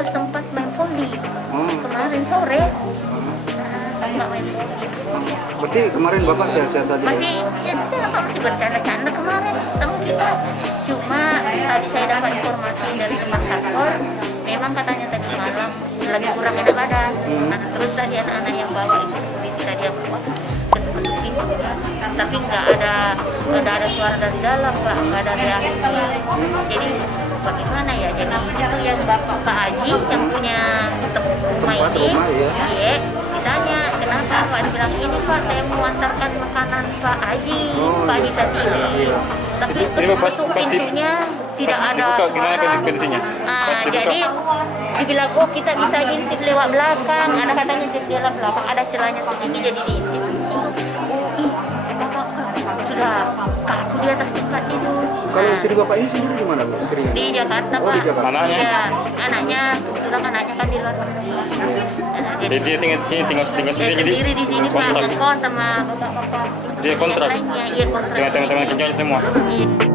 Pak sempat main volley kemarin sore. Sempat main volley. Berarti kemarin Bapak sehat-sehat saja? Masih, ya Bapak masih bercanda-canda kemarin sama kita. Cuma tadi saya dapat informasi dari teman kantor, memang katanya tadi malam lagi kurang enak badan. Nah, terus tadi anak-anak yang bawa itu tidak dia bawa ketuk-ketuk pintu, tapi nggak ada suara dari dalam Pak, nggak ada reaksinya. Jadi bagaimana ya? Jadi itu yang Bapak Pak Haji yang punya rumah ini, iya, ditanya kenapa Pak, dibilang ini Pak saya mau antarkan makanan Pak Haji, Pak Haji saat ini, tapi ketuk pintunya tidak ada suara. Nah, jadi dibilang oh kita bisa intip lewat belakang, ada katanya jendela belakang ada celahnya sedikit jadi diintip. Oh ih, Bapak sudah kaku di atas tempat tidur. Kalau istri Bapak ini sendiri di mana, Bu? Istrinya? Di Jakarta, Oh, Pak. di Jakarta. Anaknya? Iya, anaknya, kebetulan anaknya kan di luar negeri. Nah, Jadi dia tinggal saya sendiri, jadi sendiri di sini Pak, kontrak. ngekos sama bapak-bapak. Dia kontrak Lainnya, iya kontrak. dengan teman-teman kerjanya semua. Iya.